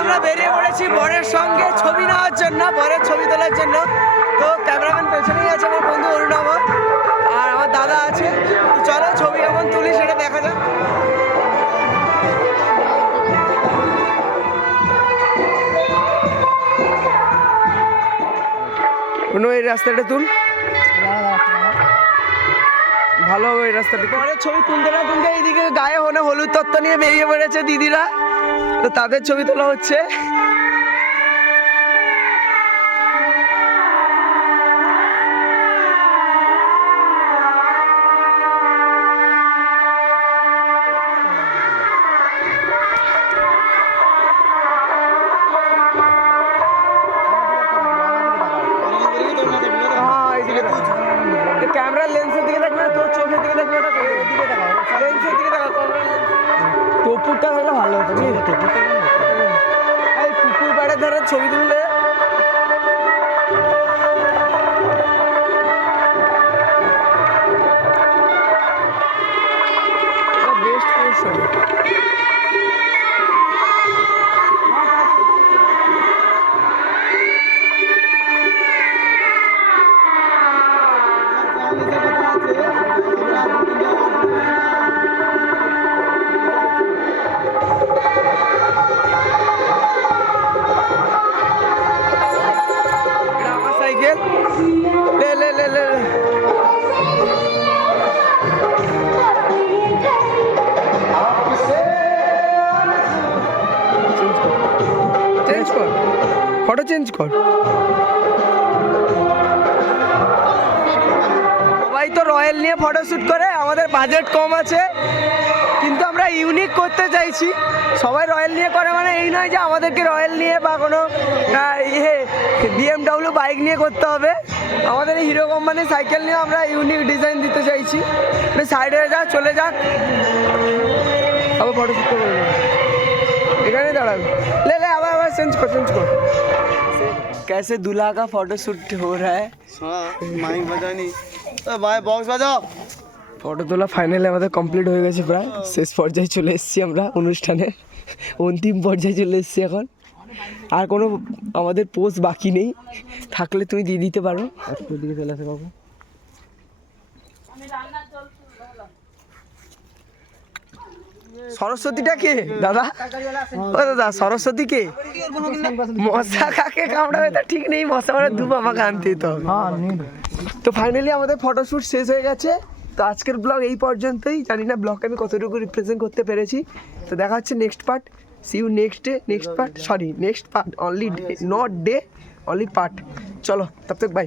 আমরা বেরিয়ে পড়েছি বরের সঙ্গে ছবি নেওয়ার জন্য, বরের ছবি তোলার জন্য। তো ক্যামেরাম্যান পেছনেই আছে আমার বন্ধু অরুণাভ, আর আমার দাদা আছে। তো চলো ছবি কেমন তুলি সেটা দেখা যাক। এই রাস্তাটা তুল, ভালো হবে এই রাস্তাটা। পরের ছবি তুলতে না তুলতে এইদিকে গায়ে হলুদ তত্ত্ব নিয়ে বেরিয়ে পড়েছে দিদিরা, তো তাদের ছবি তোলা হচ্ছে। ক্যামেরা লেন্সের দিকে দেখবে না, তোর চোখের দিকে দেখবে, লেন্সের দিকে দেখা। টপুরটা হলে ভালো হতো, এই পুকুর পাড়ের ধারে ছবি তুললে বেস্ট পজিশন। সাইকেল ले ले ले ले চেঞ্জ কর, ফটো চেঞ্জ কর। সবাই তো রয়্যাল নিয়ে ফটো শ্যুট করে, আমাদের বাজেট কম আছে কিন্তু আমরা ইউনিক করতে চাইছি। সবাই রয়্যাল নিয়ে করে মানে এই নয় যে আমাদেরকে রয়্যাল নিয়ে বা কোনো BMW বাইক নিয়ে করতে হবে। আমাদের এই হিরো কোম্পানির সাইকেল নিয়ে আমরা ইউনিক ডিজাইন দিতে চাইছি। সাইডে যা চলে যাক, আবার ফটো শ্যুট করবো, এখানে দাঁড়াবে। ले ले আবার চেঞ্জ কর, চেঞ্জ কর। कैसे दूल्हा का फोटो शूट हो रहा है? माइक बजा नहीं तो भाई बॉक्स बजाओ। ফটো তোলা ফাইনালি আমাদের কমপ্লিট হয়ে গেছে, প্রায় শেষ পর্যায়ে চলে এসেছি আমরা, অনুষ্ঠানের অন্তিম পর্যায়ে চলে এসেছি এখন। আর কোনো আমাদের পোস্ট বাকি নেই, থাকলে তুমি দিয়ে দিতে পারো। দিকে চলে আসে বাবু। সরস্বতীটা কে দাদা? ও দাদা সরস্বতী কে? মশা কাকে কামড়াবে তা ঠিক নেই, মশা মানে ধূপ আমাকে আনতে তো। তো ফাইনালি আমাদের ফটোশ্যুট শেষ হয়ে গেছে। তো আজকের ব্লগ এই পর্যন্তই। জানি না ব্লগকে আমি কতটুকু রিপ্রেজেন্ট করতে পেরেছি। তো দেখা হচ্ছে next part. See you next day, next part, sorry next part, only day, not day, only part. চলো তব তক বাই।